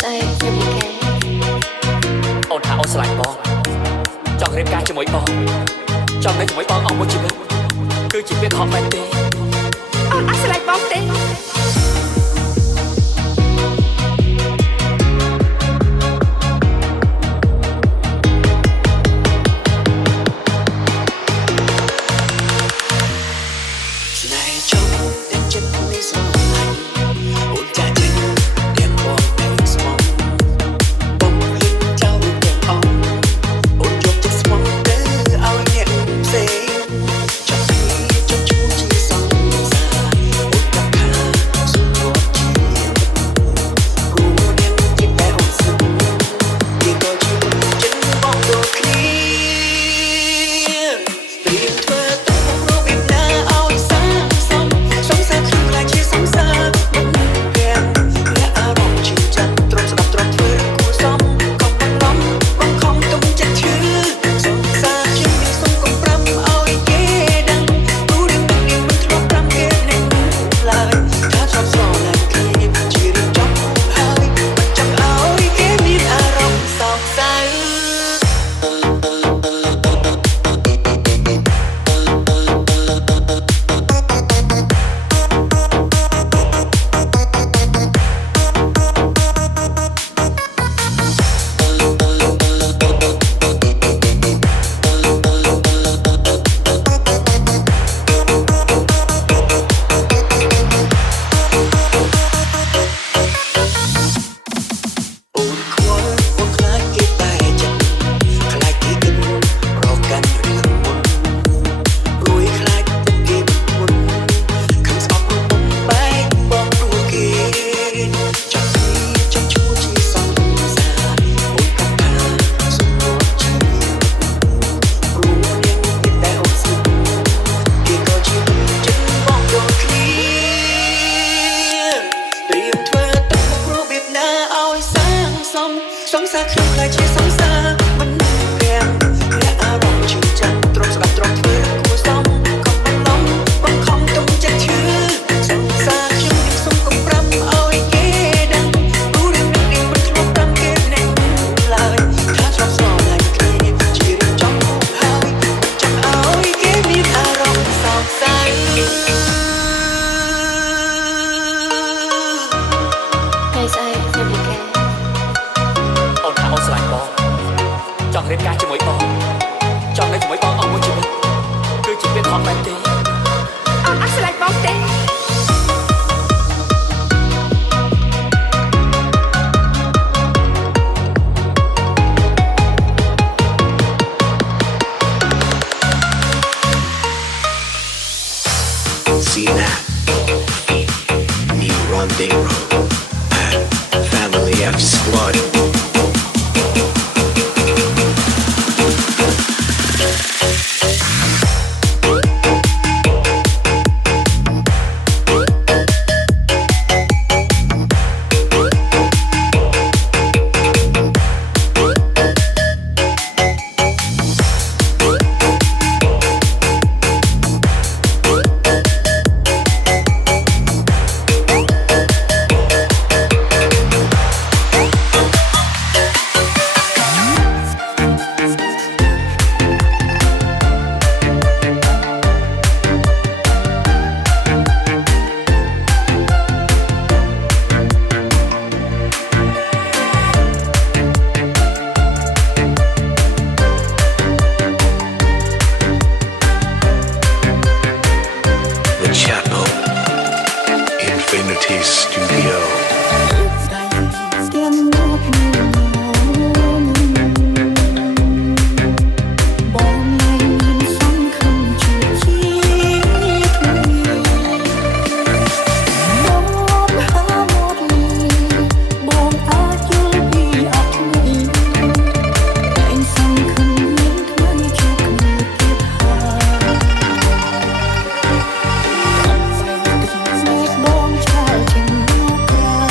ស្អីខ្ញុំនិយាយអូនថាអូនស្រឡាញ់បងចង់រៀបការជាមួយបងចង់នៅជាមួយបងអស់មួយជីវិតគឺជាពាក្យខំមែនទេអូនអត់ស្រឡាញ់បងទេសង្សារខ្ញុំខ្លាចជាសង្សារមិនព្រាំអ្នកអារម្មណ៍ជឿចាំត្រង់ស្ដាប់ត្រង់ធ្វើគួរសមខំបន្លំបង្ខំទុំចិត្តឈឺសង្សារខ្ញុំនឹងសុំកំប្រាំឲ្យគេដឹងទូរឿងនេះមិនធ្លាប់ប្រាំគេណែឡើយថាឆ្លងស្រឡាញ់គ្នាជារៀងចំហើយចាំឲ្យគេមានអារម្មណ៍សោកសៅថ្ងៃស្អីខ្ញុំនិយាយអូនថាអូនស្រឡាញ់បងចង់រៀបការជាមួយបងចង់នៅជាមួយបងអស់មួយជីវិតគឺជាពាក្យខំមែនទេអូនអត់ស្រឡាញ់បងទេSina, New Rendezvous, Family After Squad. The Chapel, Infinity Studio. បងឆាលជាង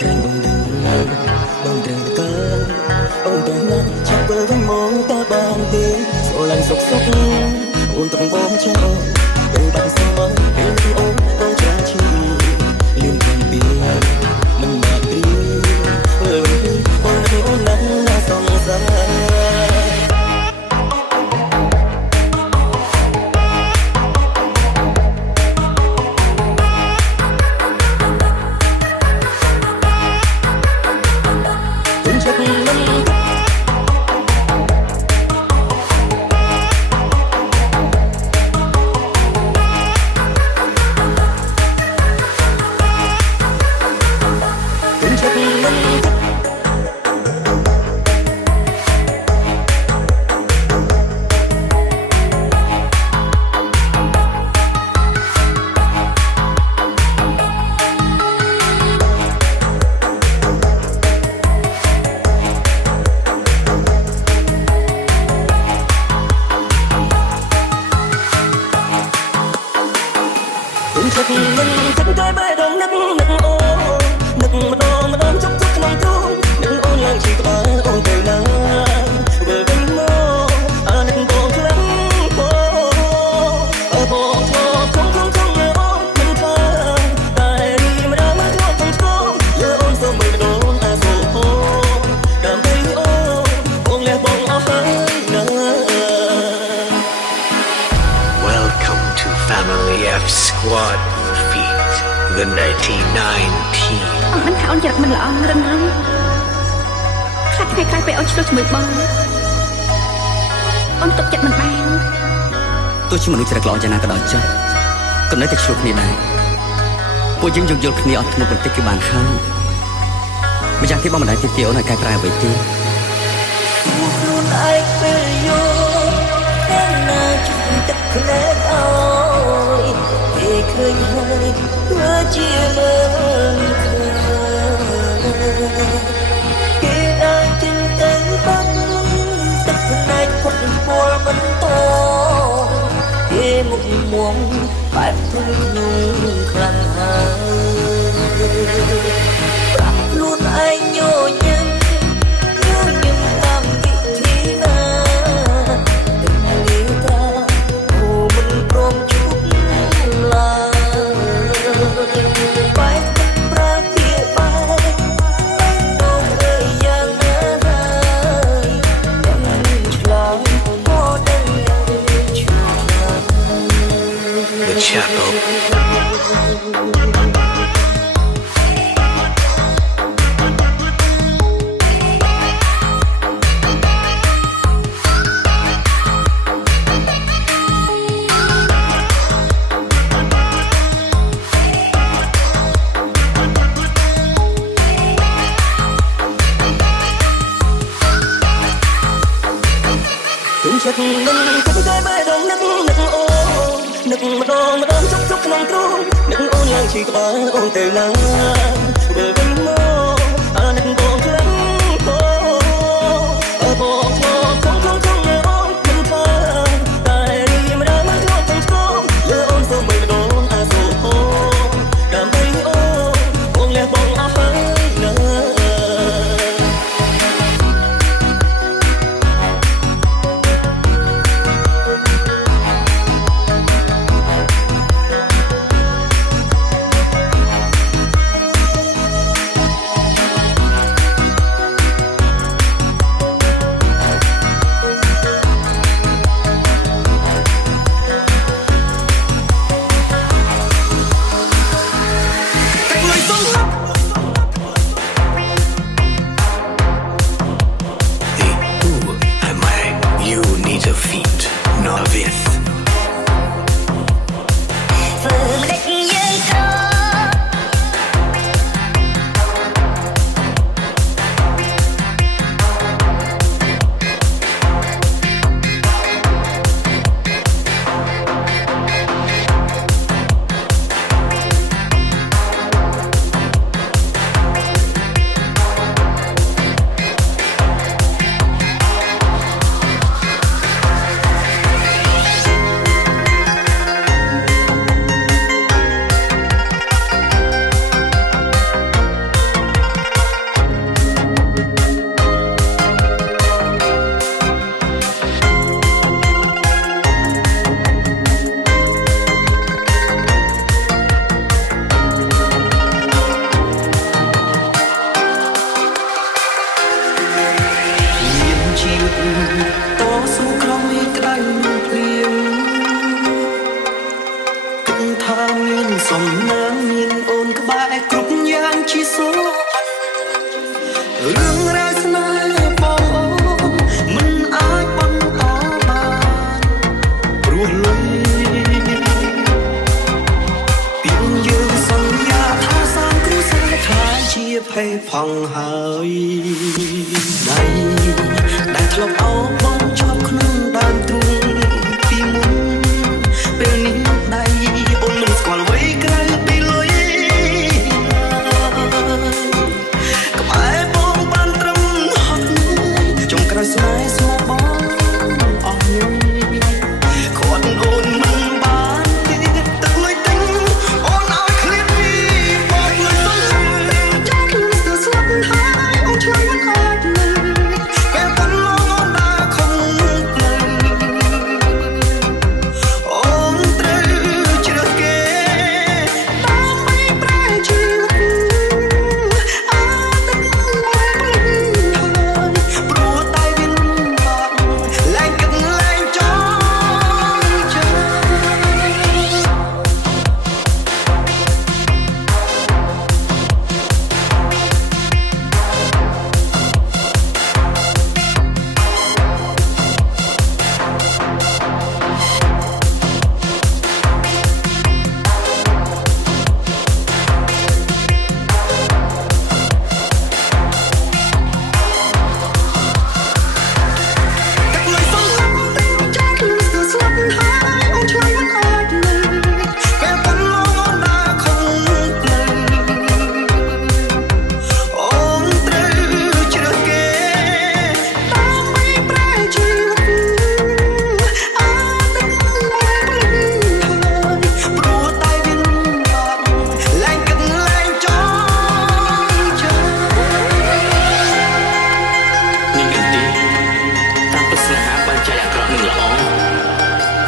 Rèn bông đừng bông trời cơ ông tới nắng chắc bờ với môi ta bàn tiếng rồi lạnh sốc sốc ôn tông bóng trao để bạn sao mơ để mình ôm bóng trao chi liên quan tiếng mình mà đi ôn nắng đã song xa Welcome to Family F Squad Feat. The 99 team. អូនមិនថាអូនចិត្តមិនល្អរឹងហើយខ្លាចពេលក្រោយពេលអូនឆ្លោះជាមួយបងអូនទុកចិត្តមិនបាន ទោះជាមនុស្សច្រឹកល្អយ៉ាងណាក៏ដោយចុះក៏នៅតែឆ្លោះគ្នាដែរពួកយើងយល់គ្នាអត់ធ្មត់បន្តិចគឺបានហើយម្យ៉ាងទៀតបងមិនដែលទីអូនឲ្យកែប្រែអ្វីទេ ខ្លួនឯងពេលយោតែណាជិះទឹកភ្នែកអើយគេឃើញហើយធ្វើជាមើលឃើញគេដើរចេញទៅបាត់ទឹកភ្នែកផុតពលមិនតគេមុខមុំបែបព្រឹងนุ่งខ្លាំងហើយប្រាប់ខ្លួនឯងញញឹមតាមវិធីណាទឹកនេះថាអូមិនព្រមជួបឡើយបែកប្រាពីបែកដល់រើយ៉ាងណាហើយមិនឆ្លើយក៏ដឹងយ៉ាងឆ្លើយ The Chapel. ទុំចិត្តនឹងគិតតែបែរដងនឹកអូនឹកម្ដងជប់ក្នុងទ្រូងនឹកអូនឡើងឈីក្បាលអូនទៅណាវិលវិញមកអានឹកបងខ្លាំងអូបងធ្លាប់ខំអូនមិនថាតែរីម្ដងមកធ្លាប់ទាំងស្គងលើអូនសូមមិនម្ដងអាសូរដើម្បីអូនបងលះបងអស់ហើយណា គ ជាសូរឿងរ៉ាវស្នេហ៍បងអូនមិនអាចបន្តបានព្រោះលុយពីយើងសន្យាថាសាមគ្រួសារខ្លាចជាភ័យផង់ហើយដៃដែលធ្លាប់អោបបងជាប់ក្នុងដើមទ្រូងពីមុនពេលនេះដៃអូនមិនស្គាល់អ្វីក្រៅពីលុយក្បែរបងបានត្រឹមហត់ចុងក្រោយស្នេហ៍ស្មោះបងអស់នេះគាត់អូនមិនបានទេទឹកលុយទិញអូនឲ្យឃ្លាតពីបងលុយសន្លឹមចាក់លុយស្ទើរស្លាប់ហើយអូនឆ្លងមិនអាចនៅពេលកាន់លងអូនដើរខំផ្លូវអូនត្រូវជ្រើសគេដើម្បីប្រែជីវិតអត់ទឹកមកព្រោះតែវាលំបាកលែងគិតលែងចង់ចាំ ទឹកលុយសន្លឹមចាក់លុយស្ទើរស្លាប់ហើយអូនឆ្លងមិនអាចនៅពេលកាន់លងអូនដើរខំផ្លូវអូនត្រូវជ្រើសគេដើម្បីប្រែជីវិតអត់ទឹកមកព្រោះតែវាលំបាកលែងគិតលែងចង់ចាំ នាងឥន្ទីតាមពិតស្នេហាបែរចែកអាក្រក់នឹងល្អ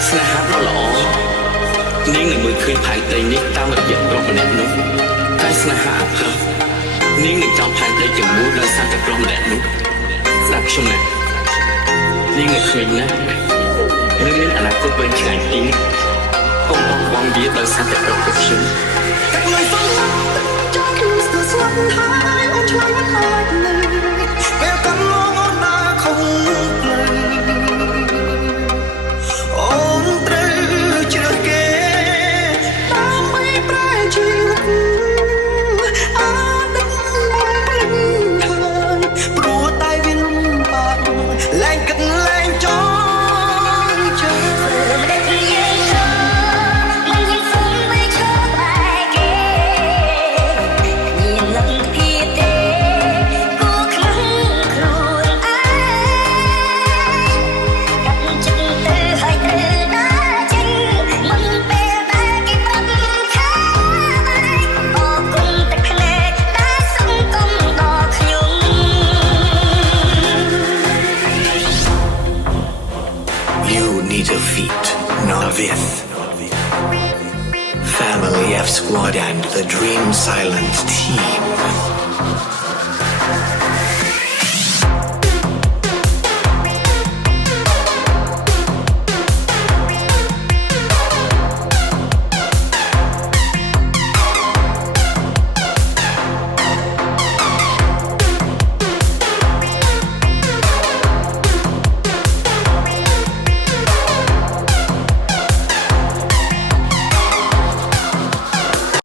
ស្នេហាដ៏ល្អនាងនឹងមើលឃើញផែនដីនេះតាមរយៈប្រុសម្នាក់នោះតែស្នេហាអាក្រក់នាងនឹងចង់ផែនដីជាមួយដោយសារតែប្រុសម្នាក់នោះស្ដាប់ខ្ញុំណានាងនៅក្មេងណាស់នឹងមានអនាគតវែងឆ្ងាយពីនេះកុំបោះបង់វាដោយសារតែប្រុសរបស់ខ្ញុំ ទឹកលុយសន្លឹមចាក់លុយស្ទើរស្លាប់ហើយអូនឆ្លងមិនអាចនៅពេលកាន់លងអូនដើរខំផ្លូវអូនត្រូវជ្រើសគេដើម្បីប្រែជីវិតអត់ទឹកមកហើយព្រោះតែវាលំបាកលែងគិតលែងចង់ចាំ You need a feat, not a myth. Family F Squad and the Dream Silent Team.